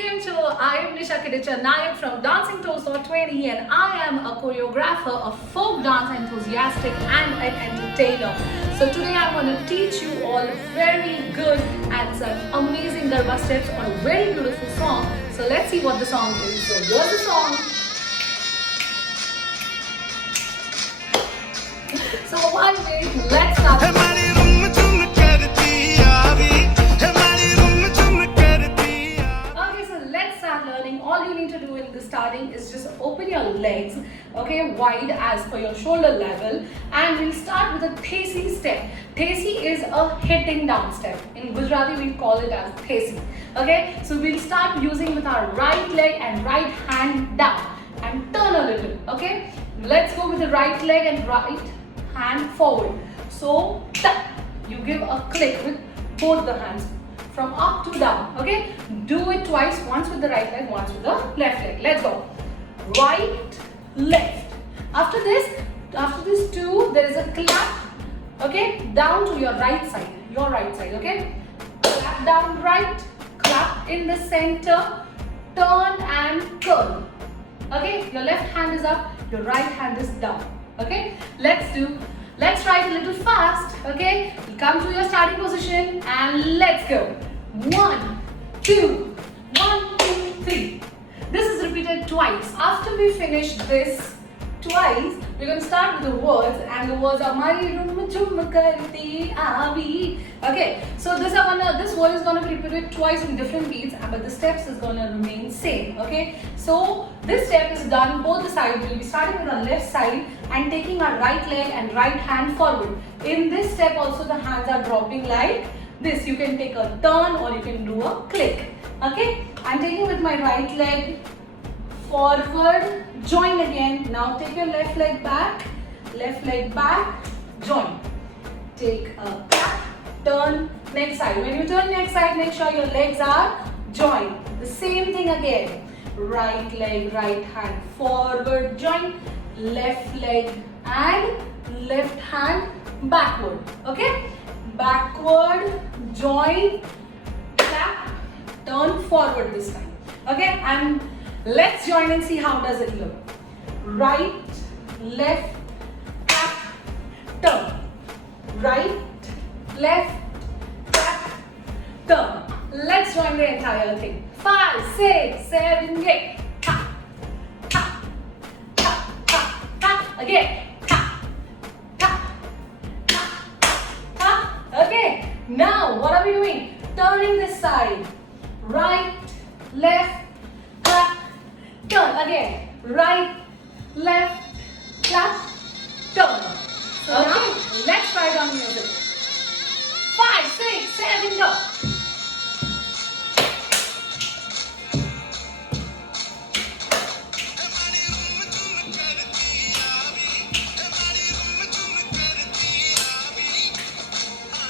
Game Show. I am Nisha Kidicha Nayak from Dancing Toes 20 and I am a choreographer, a folk dance enthusiastic and an entertainer. So today I'm going to teach you all very good and some amazing Garba steps on a very beautiful song. So let's see what the song is. So here's the song. So while waiting, let's start. All you need to do in the starting is just open your legs, okay, wide as per your shoulder level, and we'll start with a Thesi step. Thesi is a hitting down step. In Gujarati we call it as Thesi. Okay, so we'll start using with our right leg and right hand down and turn a little. Okay, let's go with the right leg and right hand forward. So you give a click with both the hands from up to down. Okay, do it twice, once with the right leg, once with the left leg. Let's go. Right, left. After this two, there is a clap. Okay, down to your right side. Okay, clap down right, clap in the center, turn and curl. Okay, your left hand is up, your right hand is down. Okay, let's try it a little fast. Okay, come to your starting position and let's go. 1, 2, 1, 2, 3. This is repeated twice. After we finish this twice, we're going to start with the words, and the words are Mari rum chum karti aavi. Okay, so this word is going to be repeated twice in different beats, but the steps is going to remain same. Okay, so this step is done both the sides. We'll be starting with our left side and taking our right leg and right hand forward. In this step also the hands are dropping like this. You can take a turn or you can do a click. Okay, I'm taking with my right leg forward, join again. Now take your left leg back, join. Take a clap, turn next side. When you turn next side, make sure your legs are joined. The same thing again. Right leg, right hand forward, join. Left leg and left hand backward. Okay, backward, join, clap, turn forward this time. Okay, and let's join and see how does it look. Right, left, clap, turn. Right, left, clap, turn. Let's join the entire thing. 5, 6, 7, 8. Ha, ha, ha, ha, ha. Again. Ha, ha, ha, ha. Okay. Now what are we doing? Turning this side. Right, left, clap, turn. Again. Right, left, clap, turn. So okay. Now let's try it on music. 5, 6, 7, go.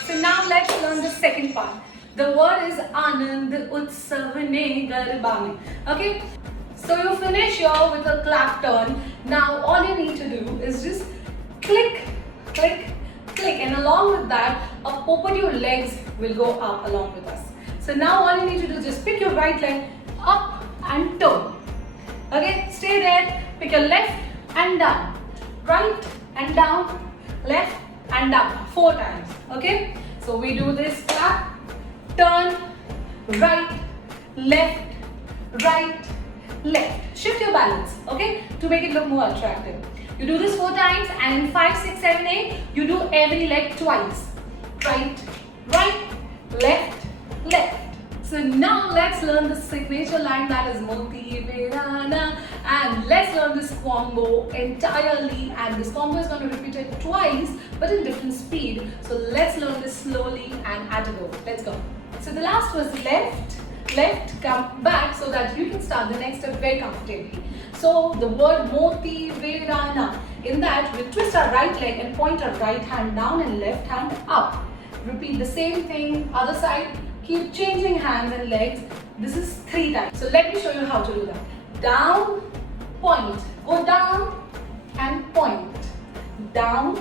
So now let's learn the second part. The word is Anand Utsav Ne Garba Mein. Okay, so you finish here with a clap turn. Now all you need to do is just click, click, click, and along with that, a your legs will go up along with us. So now all you need to do is just pick your right leg up and turn. Okay, stay there. Pick your left and down, right and down, left and down 4 times. Okay, so we do this clap, turn, right, left, right, left. Shift your balance, okay, to make it look more attractive. You do this 4 times, and in 5, 6, 7, 8, you do every leg twice. Right, right, left, left. So now let's learn the signature line, that is Moti Verana, and let's learn this combo entirely, and this combo is going to repeat it twice but in different speed. So let's learn this slowly and at a go. Let's go. So the last was left, come back so that you can start the next step very comfortably. So the word Moti Verana, in that we twist our right leg and point our right hand down and left hand up. Repeat the same thing, other side. Keep changing hands and legs. This is 3 times. So let me show you how to do that. Down, point. Go down and point. Down,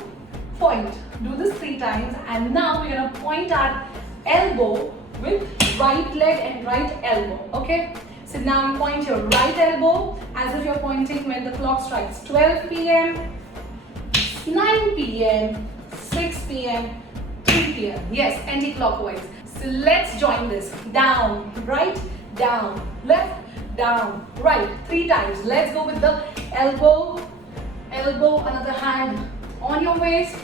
point. Do this 3 times, and now we're going to point our elbow with right leg and right elbow. Okay, So now you point your right elbow as if you're pointing when the clock strikes 12 p.m., 9 p.m., 6 p.m., 3 p.m. Yes, anti-clockwise. So let's join this. Down, right, down, left, down, right. 3 times. Let's go with the elbow, elbow, another hand on your waist.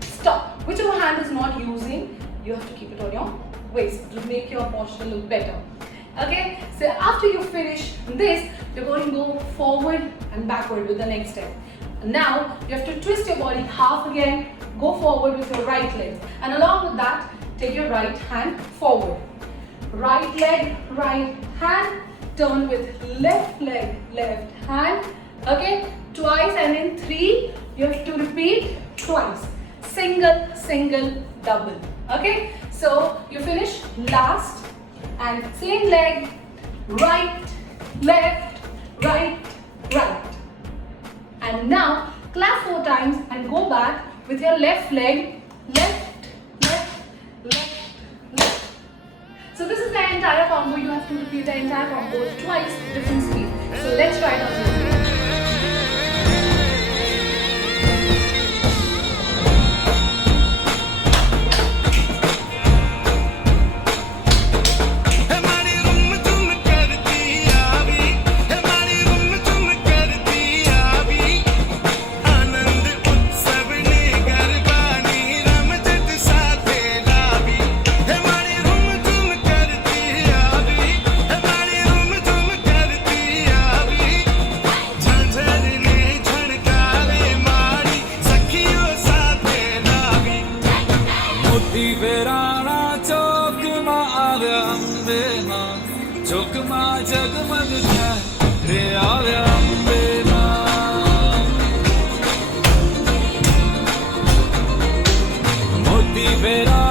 Stop. Whichever hand is not using, you have to keep it on your waist to make your posture look better. Okay, so after you finish this, you're going to go forward and backward with the next step. Now you have to twist your body half again, go forward with your right leg, and along with that, take your right hand forward. Right leg, right hand, turn with left leg, left hand. Okay, twice, and in 3, you have to repeat twice. Single, single, double. Okay, so you finish last and same leg, right, left, right, right. And now clap 4 times and go back with your left leg, left, left, left, left. So this is the entire combo. You have to repeat the entire combo twice, different speed. So let's try it out. Vera